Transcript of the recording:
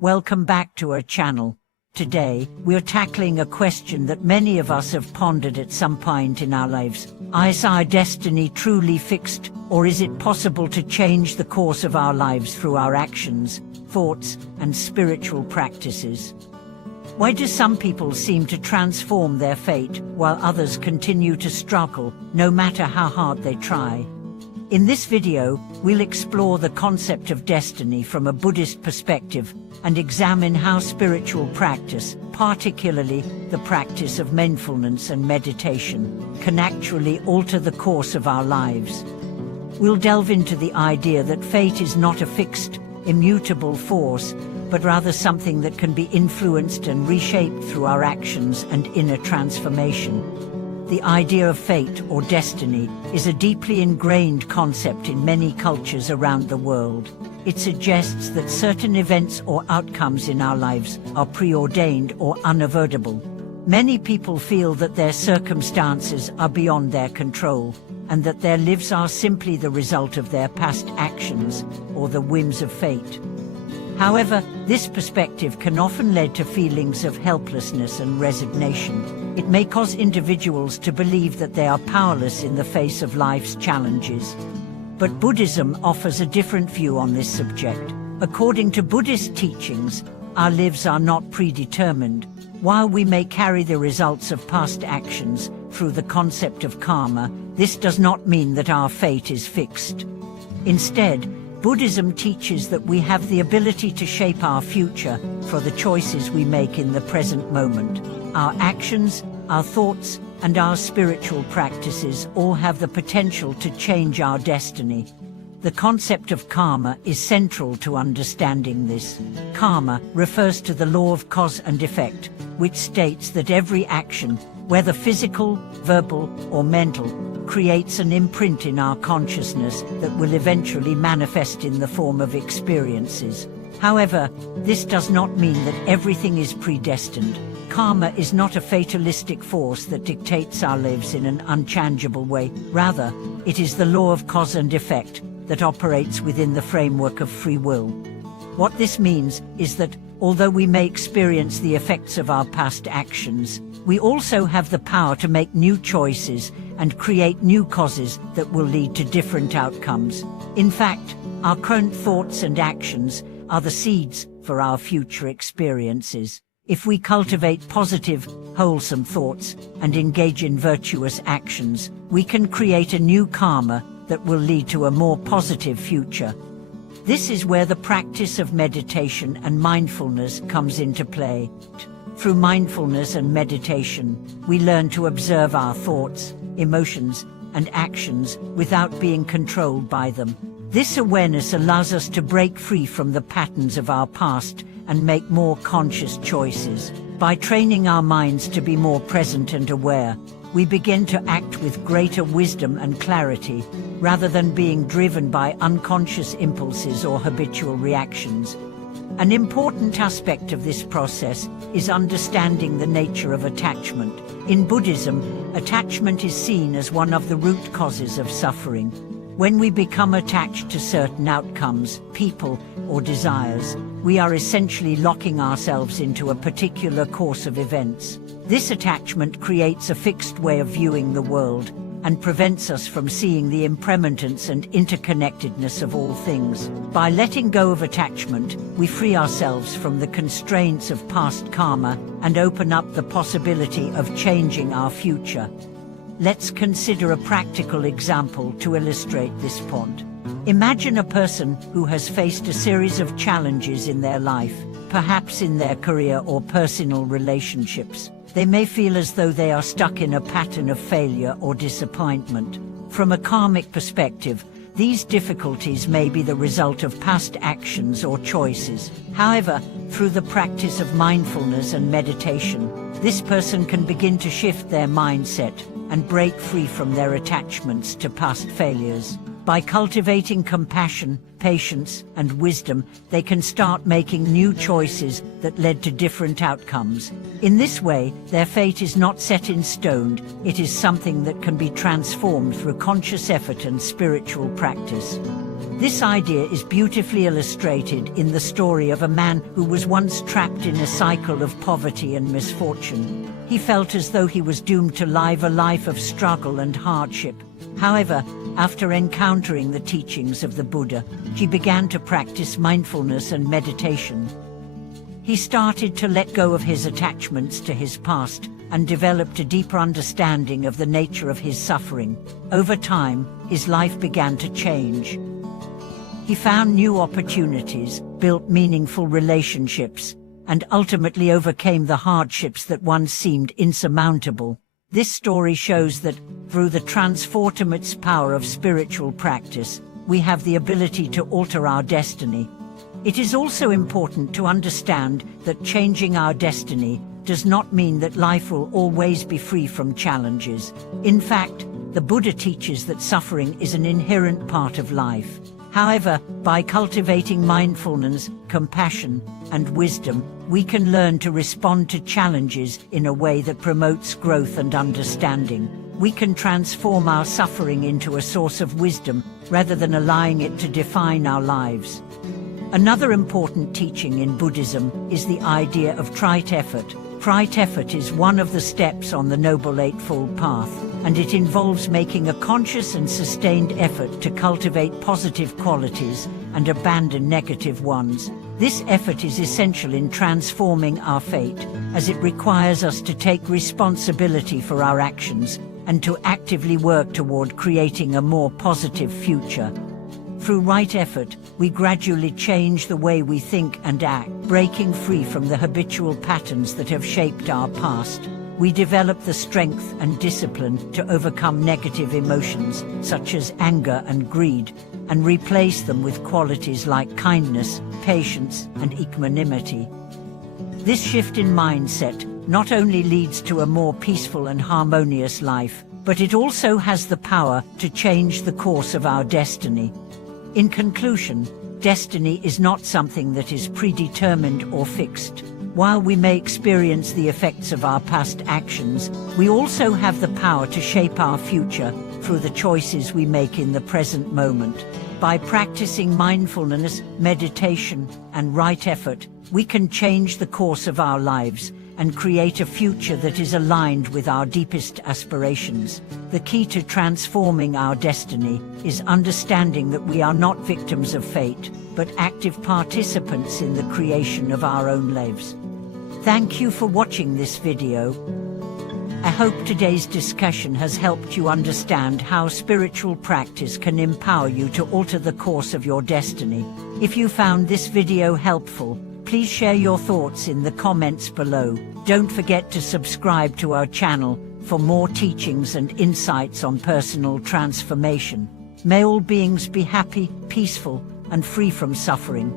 Welcome back to our channel. Today, we're tackling a question that many of us have pondered at some point in our lives. Is our destiny truly fixed, or is it possible to change the course of our lives through our actions, thoughts, and spiritual practices? Why do some people seem to transform their fate, while others continue to struggle, no matter how hard they try? In this video, we'll explore the concept of destiny from a Buddhist perspective and examine how spiritual practice, particularly the practice of mindfulness and meditation, can actually alter the course of our lives. We'll delve into the idea that fate is not a fixed, immutable force, but rather something that can be influenced and reshaped through our actions and inner transformation. The idea of fate or destiny is a deeply ingrained concept in many cultures around the world. It suggests that certain events or outcomes in our lives are preordained or unavoidable. Many people feel that their circumstances are beyond their control, and that their lives are simply the result of their past actions or the whims of fate. However, this perspective can often lead to feelings of helplessness and resignation. It may cause individuals to believe that they are powerless in the face of life's challenges. But Buddhism offers a different view on this subject. According to Buddhist teachings, our lives are not predetermined. While we may carry the results of past actions through the concept of karma, this does not mean that our fate is fixed. Instead, Buddhism teaches that we have the ability to shape our future for the choices we make in the present moment. Our actions, our thoughts, and our spiritual practices all have the potential to change our destiny. The concept of karma is central to understanding this. Karma refers to the law of cause and effect, which states that every action, whether physical, verbal, or mental, creates an imprint in our consciousness that will eventually manifest in the form of experiences. However, this does not mean that everything is predestined. Karma is not a fatalistic force that dictates our lives in an unchangeable way. Rather, it is the law of cause and effect that operates within the framework of free will. What this means is that, although we may experience the effects of our past actions, we also have the power to make new choices and create new causes that will lead to different outcomes. In fact, our current thoughts and actions are the seeds for our future experiences. If we cultivate positive, wholesome thoughts and engage in virtuous actions, we can create a new karma that will lead to a more positive future. This is where the practice of meditation and mindfulness comes into play. Through mindfulness and meditation, we learn to observe our thoughts, emotions, and actions without being controlled by them. This awareness allows us to break free from the patterns of our past and make more conscious choices. By training our minds to be more present and aware, we begin to act with greater wisdom and clarity, rather than being driven by unconscious impulses or habitual reactions. An important aspect of this process is understanding the nature of attachment. In Buddhism, attachment is seen as one of the root causes of suffering. When we become attached to certain outcomes, people, or desires, we are essentially locking ourselves into a particular course of events. This attachment creates a fixed way of viewing the world and prevents us from seeing the impermanence and interconnectedness of all things. By letting go of attachment, we free ourselves from the constraints of past karma and open up the possibility of changing our future. Let's consider a practical example to illustrate this point. Imagine a person who has faced a series of challenges in their life, perhaps in their career or personal relationships. They may feel as though they are stuck in a pattern of failure or disappointment. From a karmic perspective, these difficulties may be the result of past actions or choices. However, through the practice of mindfulness and meditation, this person can begin to shift their mindset and break free from their attachments to past failures. By cultivating compassion, patience, and wisdom, they can start making new choices that led to different outcomes. In this way, their fate is not set in stone, it is something that can be transformed through conscious effort and spiritual practice. This idea is beautifully illustrated in the story of a man who was once trapped in a cycle of poverty and misfortune. He felt as though he was doomed to live a life of struggle and hardship. However, after encountering the teachings of the Buddha, he began to practice mindfulness and meditation. He started to let go of his attachments to his past and developed a deeper understanding of the nature of his suffering. Over time, his life began to change. He found new opportunities, built meaningful relationships, and ultimately overcame the hardships that once seemed insurmountable. This story shows that, through the transformative power of spiritual practice, we have the ability to alter our destiny. It is also important to understand that changing our destiny does not mean that life will always be free from challenges. In fact, the Buddha teaches that suffering is an inherent part of life. However, by cultivating mindfulness, compassion, and wisdom, we can learn to respond to challenges in a way that promotes growth and understanding. We can transform our suffering into a source of wisdom, rather than allowing it to define our lives. Another important teaching in Buddhism is the idea of trite effort. Trite effort is one of the steps on the Noble Eightfold Path, and it involves making a conscious and sustained effort to cultivate positive qualities and abandon negative ones. This effort is essential in transforming our fate, as it requires us to take responsibility for our actions and to actively work toward creating a more positive future. Through right effort, we gradually change the way we think and act, breaking free from the habitual patterns that have shaped our past. We develop the strength and discipline to overcome negative emotions, such as anger and greed, and replace them with qualities like kindness, patience, and equanimity. This shift in mindset not only leads to a more peaceful and harmonious life, but it also has the power to change the course of our destiny. In conclusion, destiny is not something that is predetermined or fixed. While we may experience the effects of our past actions, we also have the power to shape our future through the choices we make in the present moment. By practicing mindfulness, meditation, and right effort, we can change the course of our lives and create a future that is aligned with our deepest aspirations. The key to transforming our destiny is understanding that we are not victims of fate, but active participants in the creation of our own lives. Thank you for watching this video. I hope today's discussion has helped you understand how spiritual practice can empower you to alter the course of your destiny. If you found this video helpful, please share your thoughts in the comments below. Don't forget to subscribe to our channel for more teachings and insights on personal transformation. May all beings be happy, peaceful, and free from suffering.